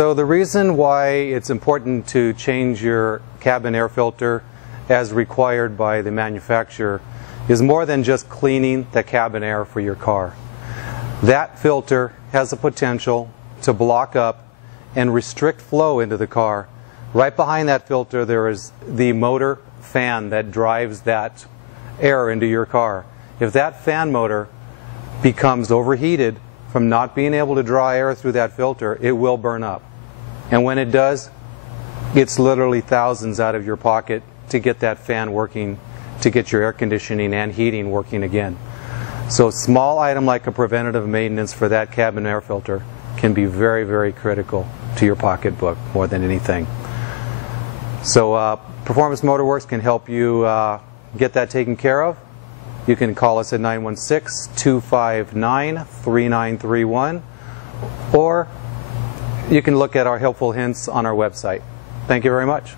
So the reason why it's important to change your cabin air filter as required by the manufacturer is more than just cleaning the cabin air for your car. That filter has the potential to block up and restrict flow into the car. Right behind that filter there is the motor fan that drives that air into your car. If that fan motor becomes overheated from not being able to draw air through that filter, it will burn up. And when it does, it's literally thousands out of your pocket to get that fan working, to get your air conditioning and heating working again. So a small item like a preventative maintenance for that cabin air filter can be very, very critical to your pocketbook more than anything. So Performance Motor Works can help you get that taken care of. You can call us at 916-259-3931, or you can look at our helpful hints on our website. Thank you very much.